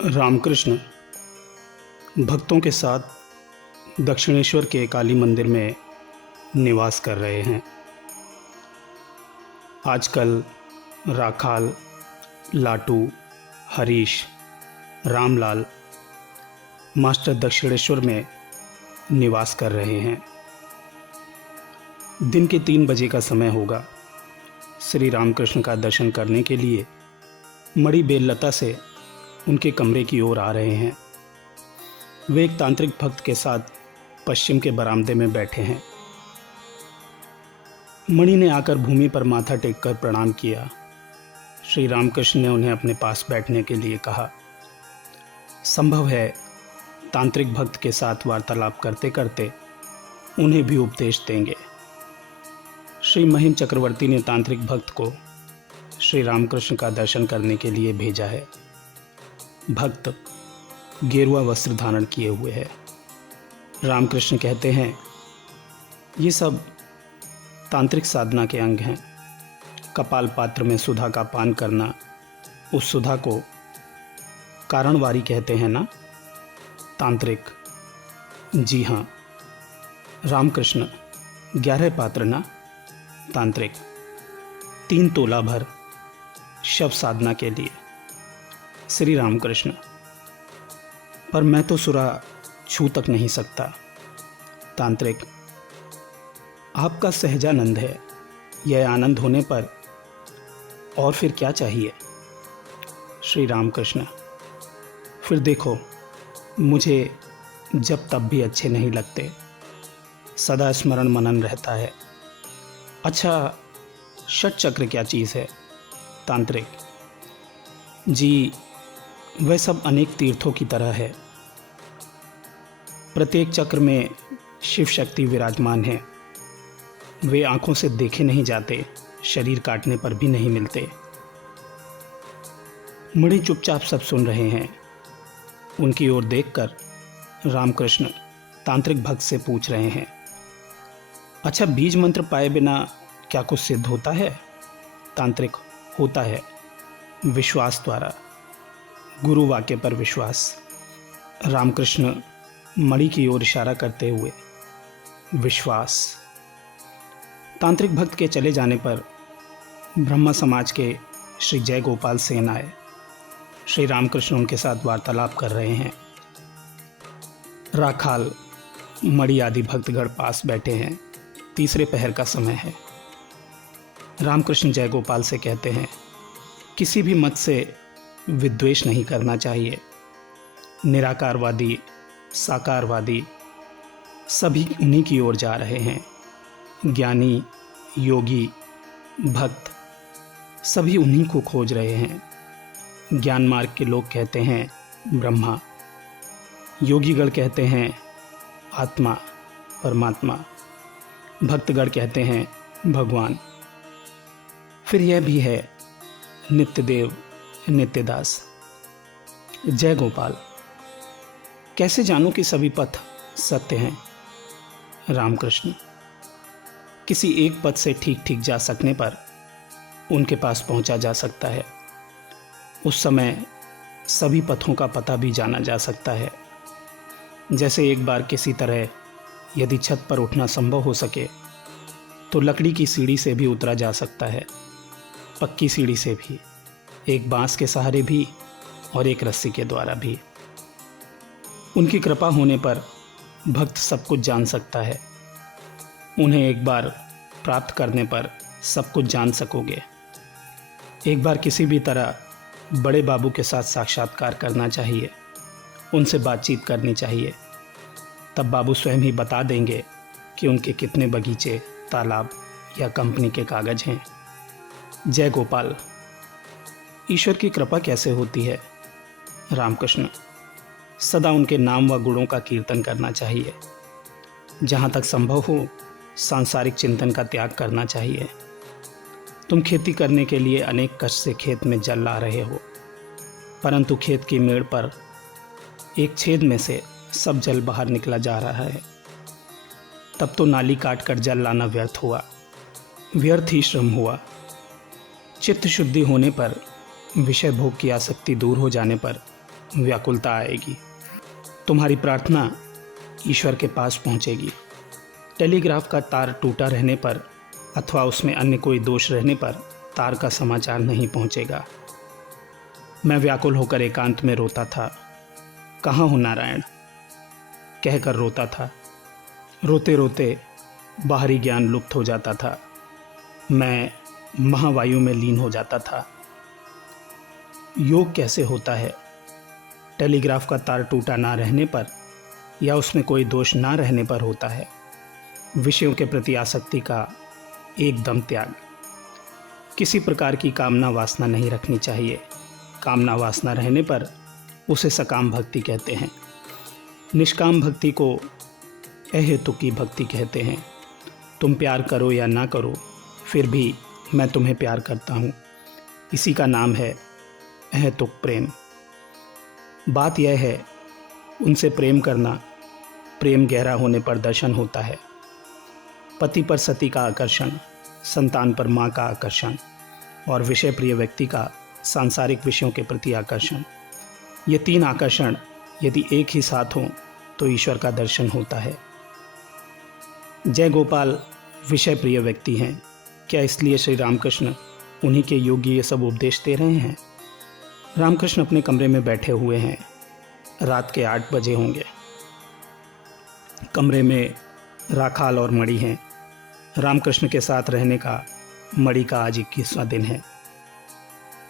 रामकृष्ण भक्तों के साथ दक्षिणेश्वर के काली मंदिर में निवास कर रहे हैं। आजकल राखाल, लाटू, हरीश, रामलाल मास्टर दक्षिणेश्वर में निवास कर रहे हैं। दिन के 3 बजे का समय होगा। श्री रामकृष्ण का दर्शन करने के लिए मणि बेललता से उनके कमरे की ओर आ रहे हैं। वे एक तांत्रिक भक्त के साथ पश्चिम के बरामदे में बैठे हैं। मणि ने आकर भूमि पर माथा टेककर प्रणाम किया। श्री रामकृष्ण ने उन्हें अपने पास बैठने के लिए कहा। संभव है तांत्रिक भक्त के साथ वार्तालाप करते करते उन्हें भी उपदेश देंगे। श्री महिम चक्रवर्ती ने तांत्रिक भक्त को श्री रामकृष्ण का दर्शन करने के लिए भेजा है। भक्त गेरुआ वस्त्र धारण किए हुए है। रामकृष्ण कहते हैं, ये सब तांत्रिक साधना के अंग हैं। कपाल पात्र में सुधा का पान करना, उस सुधा को कारणवारी कहते हैं ना तांत्रिक। जी हाँ रामकृष्ण, 11 पात्र ना तांत्रिक। 3 तोला भर शव साधना के लिए। श्री रामकृष्ण, पर मैं तो सुरा छू तक नहीं सकता। तांत्रिक, आपका सहजानंद है। यह आनंद होने पर और फिर क्या चाहिए। श्री रामकृष्ण, फिर देखो मुझे जब तब भी अच्छे नहीं लगते। सदा स्मरण मनन रहता है। अच्छा, षट चक्र क्या चीज़ है। तांत्रिक, जी वह सब अनेक तीर्थों की तरह है। प्रत्येक चक्र में शिव शक्ति विराजमान है। वे आंखों से देखे नहीं जाते, शरीर काटने पर भी नहीं मिलते। मणि चुपचाप सब सुन रहे हैं। उनकी ओर देखकर रामकृष्ण तांत्रिक भक्त से पूछ रहे हैं, अच्छा, बीज मंत्र पाए बिना क्या कुछ सिद्ध होता है। तांत्रिक, होता है, विश्वास द्वारा, गुरु वाक्य पर विश्वास। रामकृष्ण मणि की ओर इशारा करते हुए, विश्वास। तांत्रिक भक्त के चले जाने पर ब्रह्मा समाज के श्री जय गोपाल सेन आए। श्री रामकृष्ण उनके साथ वार्तालाप कर रहे हैं। राखाल, मणि आदि भक्तगण पास बैठे हैं। तीसरे पहर का समय है। रामकृष्ण जय गोपाल से कहते हैं, किसी भी मत से विद्वेष नहीं करना चाहिए। निराकारवादी, साकारवादी सभी उन्हीं की ओर जा रहे हैं। ज्ञानी, योगी, भक्त सभी उन्हीं को खोज रहे हैं। ज्ञान मार्ग के लोग कहते हैं ब्रह्मा, योगीगण कहते हैं आत्मा, परमात्मा, भक्तगण कहते हैं भगवान। फिर यह भी है नित्यदेव, नित्यदास। जय गोपाल, कैसे जानूं कि सभी पथ सत्य हैं। रामकृष्ण, किसी एक पथ से ठीक ठीक जा सकने पर उनके पास पहुंचा जा सकता है। उस समय सभी पथों का पता भी जाना जा सकता है। जैसे एक बार किसी तरह यदि छत पर उठना संभव हो सके तो लकड़ी की सीढ़ी से भी उतरा जा सकता है, पक्की सीढ़ी से भी, एक बांस के सहारे भी और एक रस्सी के द्वारा भी। उनकी कृपा होने पर भक्त सब कुछ जान सकता है। उन्हें एक बार प्राप्त करने पर सब कुछ जान सकोगे। एक बार किसी भी तरह बड़े बाबू के साथ साक्षात्कार करना चाहिए, उनसे बातचीत करनी चाहिए। तब बाबू स्वयं ही बता देंगे कि उनके कितने बगीचे, तालाब या कंपनी के कागज हैं। जय गोपाल, ईश्वर की कृपा कैसे होती है। रामकृष्ण, सदा उनके नाम व गुणों का कीर्तन करना चाहिए। जहाँ तक संभव हो सांसारिक चिंतन का त्याग करना चाहिए। तुम खेती करने के लिए अनेक कष्ट से खेत में जल ला रहे हो, परंतु खेत की मेड़ पर एक छेद में से सब जल बाहर निकला जा रहा है। तब तो नाली काट कर जल लाना व्यर्थ हुआ, व्यर्थ ही श्रम हुआ। चित्त शुद्धि होने पर, विषय भोग की आसक्ति दूर हो जाने पर व्याकुलता आएगी। तुम्हारी प्रार्थना ईश्वर के पास पहुंचेगी। टेलीग्राफ का तार टूटा रहने पर अथवा उसमें अन्य कोई दोष रहने पर तार का समाचार नहीं पहुंचेगा। मैं व्याकुल होकर एकांत में रोता था। कहाँ हो नारायण, कहकर रोता था। रोते रोते बाहरी ज्ञान लुप्त हो जाता था। मैं महावायु में लीन हो जाता था। योग कैसे होता है? टेलीग्राफ का तार टूटा ना रहने पर या उसमें कोई दोष ना रहने पर होता है। विषयों के प्रति आसक्ति का एकदम त्याग। किसी प्रकार की कामना वासना नहीं रखनी चाहिए। कामना वासना रहने पर उसे सकाम भक्ति कहते हैं। निष्काम भक्ति को अहेतुकी भक्ति कहते हैं। तुम प्यार करो या ना करो, फिर भी मैं तुम्हें प्यार करता हूँ। इसी का नाम है अहेतुक प्रेम। बात यह है, उनसे प्रेम करना, प्रेम गहरा होने पर दर्शन होता है। पति पर सती का आकर्षण, संतान पर माँ का आकर्षण और विषय प्रिय व्यक्ति का सांसारिक विषयों के प्रति आकर्षण, ये तीन आकर्षण यदि एक ही साथ हों तो ईश्वर का दर्शन होता है। जय गोपाल विषय प्रिय व्यक्ति हैं। क्या इसलिए श्री रामकृष्ण उन्हीं के योगी ये सब उपदेश दे रहे हैं? रामकृष्ण अपने कमरे में बैठे हुए हैं। रात के 8 बजे होंगे। कमरे में राखाल और मणि हैं। रामकृष्ण के साथ रहने का मणि का आज 21वां दिन है।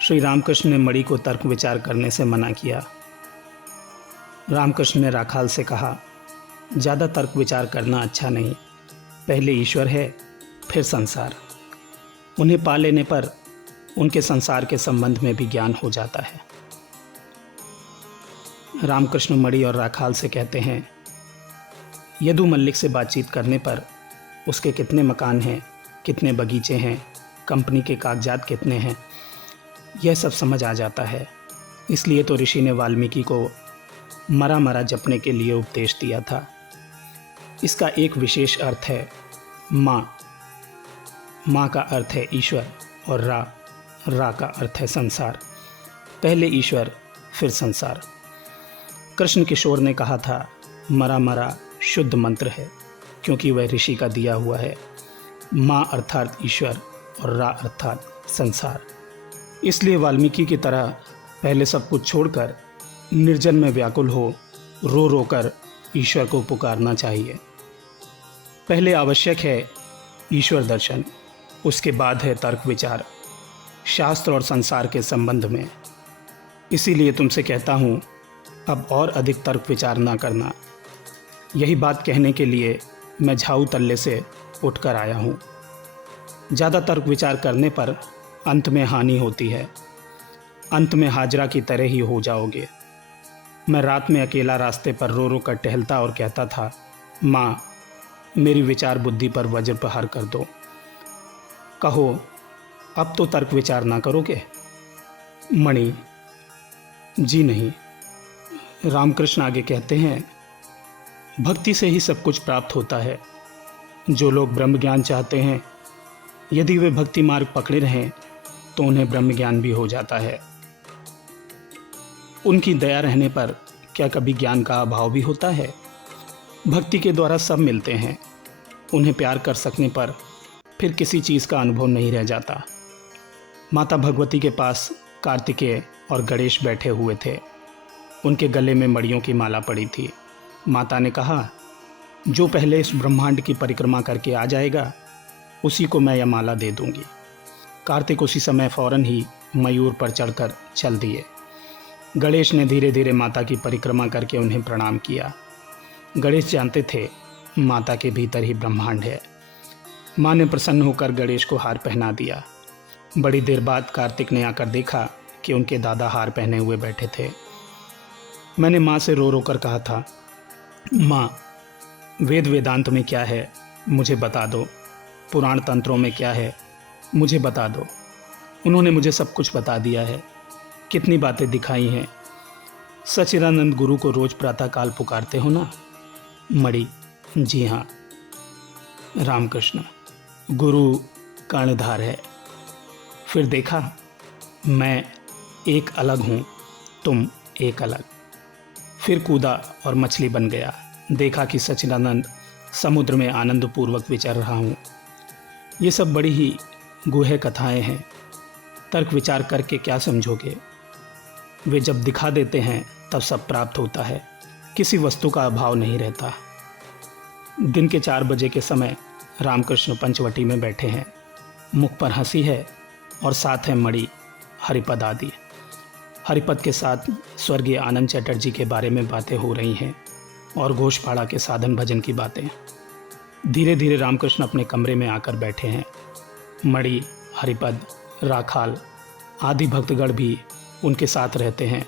श्री रामकृष्ण ने मणि को तर्क विचार करने से मना किया। रामकृष्ण ने राखाल से कहा, ज़्यादा तर्क विचार करना अच्छा नहीं। पहले ईश्वर है, फिर संसार। उन्हें पा लेने पर उनके संसार के संबंध में भी ज्ञान हो जाता है। रामकृष्ण मणि और राखाल से कहते हैं, यदु मल्लिक से बातचीत करने पर उसके कितने मकान हैं, कितने बगीचे हैं, कंपनी के कागजात कितने हैं, यह सब समझ आ जाता है। इसलिए तो ऋषि ने वाल्मीकि को मरा मरा जपने के लिए उपदेश दिया था। इसका एक विशेष अर्थ है माँ। माँ का अर्थ है ईश्वर और रा का अर्थ है संसार। पहले ईश्वर फिर संसार। कृष्ण किशोर ने कहा था, मरा मरा शुद्ध मंत्र है, क्योंकि वह ऋषि का दिया हुआ है। माँ अर्थात ईश्वर और रा अर्थात संसार। इसलिए वाल्मीकि की तरह पहले सब कुछ छोड़कर निर्जन में व्याकुल हो रो रो कर ईश्वर को पुकारना चाहिए। पहले आवश्यक है ईश्वर दर्शन, उसके बाद है तर्क विचार शास्त्र और संसार के संबंध में। इसीलिए तुमसे कहता हूँ, अब और अधिक तर्क विचार ना करना। यही बात कहने के लिए मैं झाऊ तल्ले से उठकर आया हूँ। ज़्यादा तर्क विचार करने पर अंत में हानि होती है। अंत में हाजरा की तरह ही हो जाओगे। मैं रात में अकेला रास्ते पर रो रो कर टहलता और कहता था, माँ मेरी विचार बुद्धि पर वज्र प्रहार कर दो। कहो अब तो तर्क विचार ना करोगे? मणि, जी नहीं। रामकृष्ण आगे कहते हैं, भक्ति से ही सब कुछ प्राप्त होता है। जो लोग ब्रह्म ज्ञान चाहते हैं, यदि वे भक्ति मार्ग पकड़े रहें तो उन्हें ब्रह्म ज्ञान भी हो जाता है। उनकी दया रहने पर क्या कभी ज्ञान का अभाव भी होता है? भक्ति के द्वारा सब मिलते हैं। उन्हें प्यार कर सकने पर फिर किसी चीज़ का अनुभव नहीं रह जाता। माता भगवती के पास कार्तिकेय और गणेश बैठे हुए थे। उनके गले में मड़ियों की माला पड़ी थी। माता ने कहा, जो पहले इस ब्रह्मांड की परिक्रमा करके आ जाएगा उसी को मैं यह माला दे दूंगी। कार्तिक उसी समय फौरन ही मयूर पर चढ़कर चल दिए। गणेश ने धीरे धीरे माता की परिक्रमा करके उन्हें प्रणाम किया। गणेश जानते थे माता के भीतर ही ब्रह्मांड है। माँ ने प्रसन्न होकर गणेश को हार पहना दिया। बड़ी देर बाद कार्तिक ने आकर देखा कि उनके दादा हार पहने हुए बैठे थे। मैंने माँ से रो रो कर कहा था, माँ वेद वेदांत में क्या है मुझे बता दो, पुराण तंत्रों में क्या है मुझे बता दो। उन्होंने मुझे सब कुछ बता दिया है, कितनी बातें दिखाई हैं। सच्चिदानंद गुरु को रोज प्रातःकाल पुकारते हो ना? मणि, जी हाँ। रामकृष्ण, गुरु कर्णधार है। फिर देखा, मैं एक अलग हूँ, तुम एक अलग। फिर कूदा और मछली बन गया। देखा कि सच्चिदानंद समुद्र में आनंद पूर्वक विचर रहा हूँ। ये सब बड़ी ही गूढ़ कथाएं हैं। तर्क विचार करके क्या समझोगे? वे जब दिखा देते हैं तब सब प्राप्त होता है, किसी वस्तु का अभाव नहीं रहता। दिन के 4 बजे के समय रामकृष्ण पंचवटी में बैठे हैं। मुख पर हंसी है और साथ है मणि, हरिपद आदि। हरिपद के साथ स्वर्गीय आनंद चटर्जी के बारे में बातें हो रही हैं और घोषपाड़ा के साधन भजन की बातें। धीरे धीरे रामकृष्ण अपने कमरे में आकर बैठे हैं। मणि, हरिपद, राखाल आदि भक्तगण भी उनके साथ रहते हैं।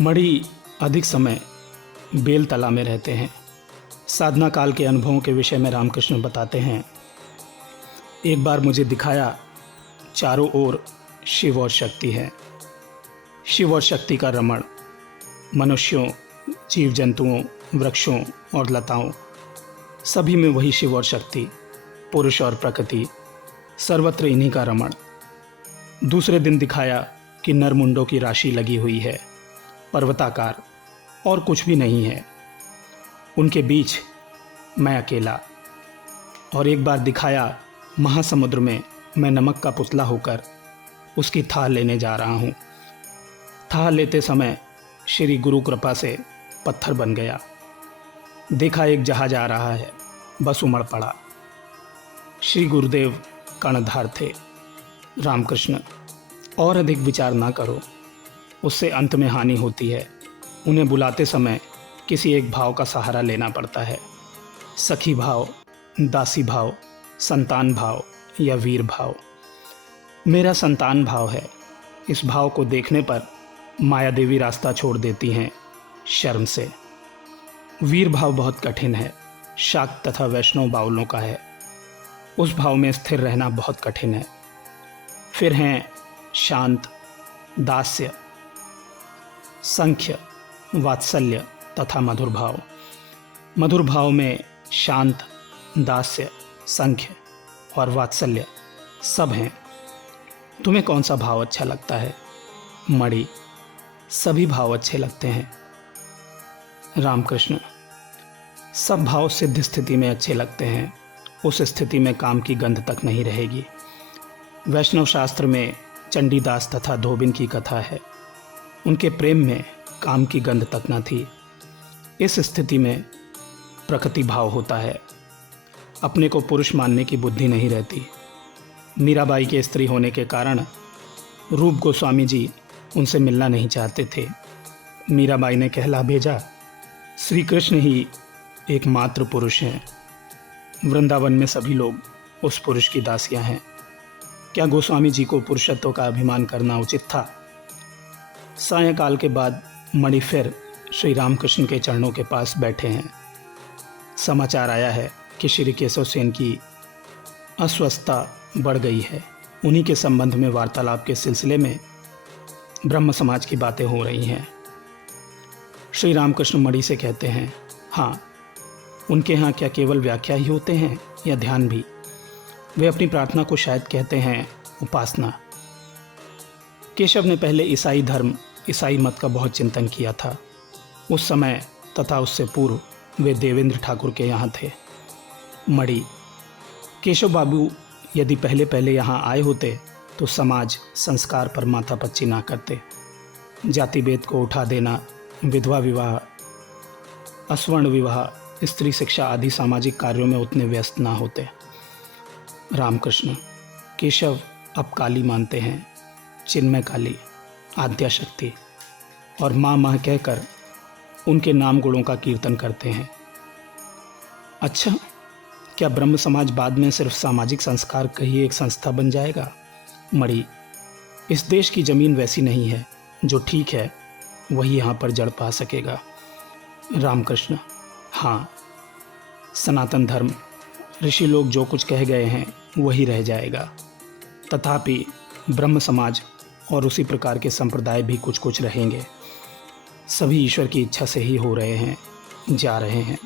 मणि अधिक समय बेलतला में रहते हैं। साधना काल के अनुभवों के विषय में रामकृष्ण बताते हैं, एक बार मुझे दिखाया चारों ओर शिव और शक्ति है। शिव और शक्ति का रमण मनुष्यों, जीव जंतुओं, वृक्षों और लताओं सभी में वही शिव और शक्ति, पुरुष और प्रकृति, सर्वत्र इन्हीं का रमण। दूसरे दिन दिखाया कि नरमुंडों की राशि लगी हुई है, पर्वताकार, और कुछ भी नहीं है। उनके बीच मैं अकेला। और एक बार दिखाया महासमुद्र में मैं नमक का पुतला होकर उसकी थाह लेने जा रहा हूँ। थाह लेते समय श्री गुरु कृपा से पत्थर बन गया। देखा एक जहाज आ रहा है, बस उमड़ पड़ा। श्री गुरुदेव कर्णधार थे। रामकृष्ण, और अधिक विचार ना करो, उससे अंत में हानि होती है। उन्हें बुलाते समय किसी एक भाव का सहारा लेना पड़ता है। सखी भाव, दासी भाव, संतान भाव या वीर भाव। मेरा संतान भाव है। इस भाव को देखने पर माया देवी रास्ता छोड़ देती हैं शर्म से। वीर भाव बहुत कठिन है, शाक्त तथा वैष्णव बाउलों का है। उस भाव में स्थिर रहना बहुत कठिन है। फिर हैं शांत, दास्य, संख्य, वात्सल्य तथा मधुर भाव। मधुर भाव में शांत, दास्य, संख्य और वात्सल्य सब हैं। तुम्हें कौन सा भाव अच्छा लगता है? मणि, सभी भाव अच्छे लगते हैं। रामकृष्ण, सब भाव सिद्ध स्थिति में अच्छे लगते हैं। उस स्थिति में काम की गंध तक नहीं रहेगी। वैष्णव शास्त्र में चंडीदास तथा धोबिन की कथा है। उनके प्रेम में काम की गंध तक न थी। इस स्थिति में प्रकृति भाव होता है। अपने को पुरुष मानने की बुद्धि नहीं रहती। मीराबाई के स्त्री होने के कारण रूप गोस्वामी जी उनसे मिलना नहीं चाहते थे। मीराबाई ने कहला भेजा, श्री कृष्ण ही एकमात्र पुरुष हैं। वृंदावन में सभी लोग उस पुरुष की दासियां हैं। क्या गोस्वामी जी को पुरुषत्व का अभिमान करना उचित था? सायंकाल के बाद मणि फिर श्री रामकृष्ण के चरणों के पास बैठे हैं। समाचार आया है कि श्री केशव सेन की अस्वस्थता बढ़ गई है। उन्हीं के संबंध में वार्तालाप के सिलसिले में ब्रह्म समाज की बातें हो रही हैं। श्री रामकृष्ण मणि से कहते हैं, हाँ, उनके यहाँ क्या केवल व्याख्या ही होते हैं या ध्यान भी? वे अपनी प्रार्थना को शायद कहते हैं उपासना। केशव ने पहले ईसाई धर्म, ईसाई मत का बहुत चिंतन किया था। उस समय तथा उससे पूर्व वे देवेंद्र ठाकुर के यहाँ थे। मणि, केशव बाबू यदि पहले पहले यहाँ आए होते तो समाज संस्कार पर माथापच्ची ना करते। जाति भेद को उठा देना, विधवा विवाह, अस्वर्ण विवाह, स्त्री शिक्षा आदि सामाजिक कार्यों में उतने व्यस्त ना होते। रामकृष्ण, केशव अब काली मानते हैं, चिन्मय काली, आद्याशक्ति, और माँ माँ कहकर उनके नाम गुणों का कीर्तन करते हैं। अच्छा, क्या ब्रह्म समाज बाद में सिर्फ सामाजिक संस्कार का ही एक संस्था बन जाएगा? मणि, इस देश की ज़मीन वैसी नहीं है। जो ठीक है वही यहाँ पर जड़ पा सकेगा। रामकृष्ण, हाँ, सनातन धर्म, ऋषि लोग जो कुछ कह गए हैं वही रह जाएगा। तथापि ब्रह्म समाज और उसी प्रकार के संप्रदाय भी कुछ कुछ रहेंगे। सभी ईश्वर की इच्छा से ही हो रहे हैं, जा रहे हैं।